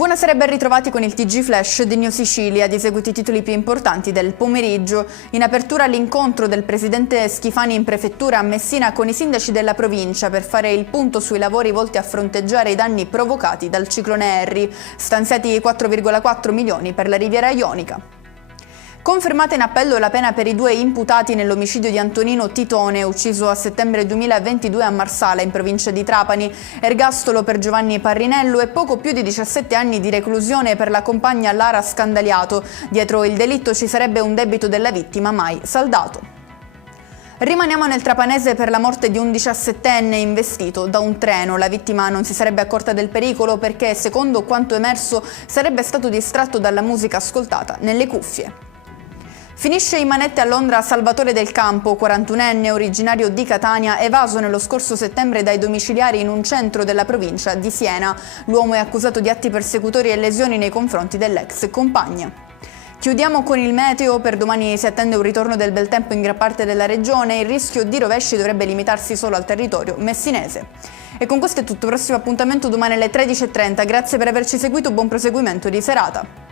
Buonasera e ben ritrovati con il TG Flash di New Sicilia, di seguito i titoli più importanti del pomeriggio. In apertura l'incontro del presidente Schifani in prefettura a Messina con i sindaci della provincia per fare il punto sui lavori volti a fronteggiare i danni provocati dal ciclone Harry, stanziati 4,4 milioni per la Riviera Ionica. Confermata in appello la pena per i due imputati nell'omicidio di Antonino Titone, ucciso a settembre 2022 a Marsala, in provincia di Trapani, ergastolo per Giovanni Parrinello e poco più di 17 anni di reclusione per la compagna Lara Scandaliato. Dietro il delitto ci sarebbe un debito della vittima mai saldato. Rimaniamo nel trapanese per la morte di un 17enne investito da un treno. La vittima non si sarebbe accorta del pericolo perché, secondo quanto emerso, sarebbe stato distratto dalla musica ascoltata nelle cuffie. Finisce in manette a Londra Salvatore Del Campo, 41enne, originario di Catania, evaso nello scorso settembre dai domiciliari in un centro della provincia di Siena. L'uomo è accusato di atti persecutori e lesioni nei confronti dell'ex compagna. Chiudiamo con il meteo. Per domani si attende un ritorno del bel tempo in gran parte della regione. Il rischio di rovesci dovrebbe limitarsi solo al territorio messinese. E con questo è tutto. Prossimo appuntamento domani alle 13:30. Grazie per averci seguito, buon proseguimento di serata.